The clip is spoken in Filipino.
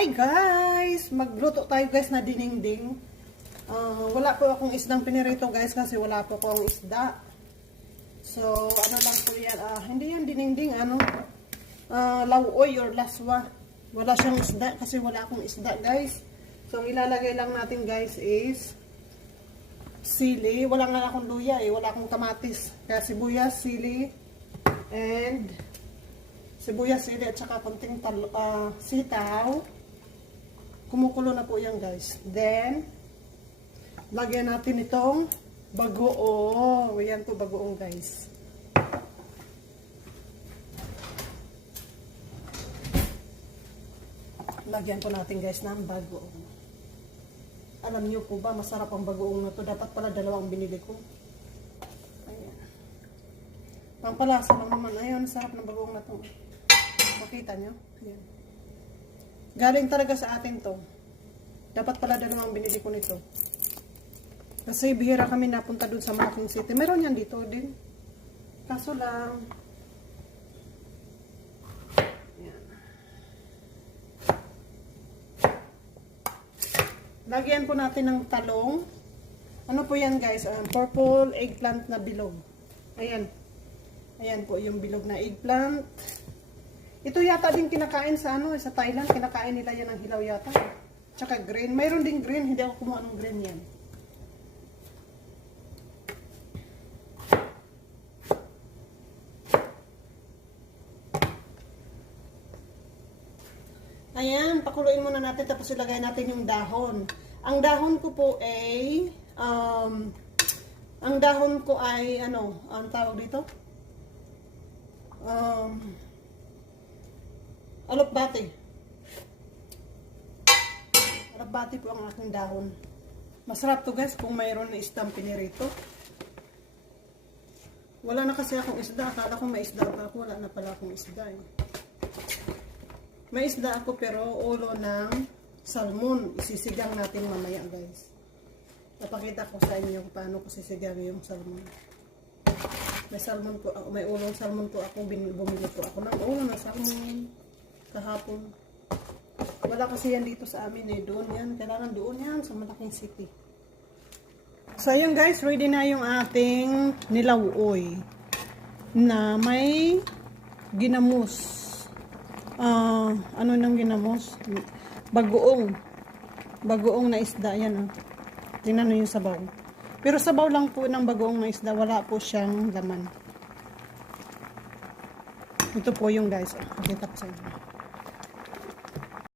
Hi guys! Magluto tayo guys na dinengdeng. Wala po akong isdang pinirito guys kasi wala po akong isda. So, ano lang po yan. Hindi yan dinengdeng, lauoy or laswa. Wala siyang isda kasi wala akong isda guys. So, ang ilalagay lang natin guys is sili. Wala nga akong luya wala akong kamatis. Kaya sibuyas, sili, and sibuyas, sili at saka konting sitaw. Kumukulo na po yan guys. Then, lagyan natin itong bagoong. Yan po bagoong guys. Lagyan po natin guys ng bagoong. Alam niyo po ba, masarap ang bagoong na to. Dapat pala dalawang binili ko. Ayan. Pampalasa lang naman. Ayun, sarap ng bagoong na to. Makita nyo? Ayan. Galing talaga sa atin to. Dapat pala dalawang binili ko nito. Kasi bihira kami napunta dun sa malaking city. Meron yan dito din. Kaso lang. Ayan. Lagyan po natin ng talong. Ano po yan guys? Purple eggplant na bilog. Ayan. Ayan po yung bilog na eggplant. Ito yata din kinakain sa sa Thailand, kinakain nila yan ng hilaw yata. Tsaka green, mayroon din green, hindi ako kumuha ng green yan. Ayan, pakuluin muna natin tapos ilagay natin yung dahon. Ang dahon ko po ay ang tawag dito? Alokbati. Alokbati po ang aking dahon. Masarap to guys kung mayroon na isdang pinirito. Wala na kasi akong isda. Akala ko may isda ako. Wala na pala akong isda May isda ako pero ulo ng salmon. Isisigang natin mamaya guys. Napakita ko sa inyo kung paano ko sisigang yung salmon. May salmon po ako. May ulong salmon po ako. Bumili po ako ng ulo ng salmon. Kahapon. Wala kasi yan dito sa amin doon yan. Kailangan doon yan sa malaking city. So yun guys, ready na yung ating nilauoy na may ginamos. Ano nang ginamos? Bagoong. Bagoong na isda yan Tingnan nyo yung sabaw. Pero sabaw lang po ng bagoong na isda. Wala po siyang laman. Ito po yung guys. Pakita ko sa inyo.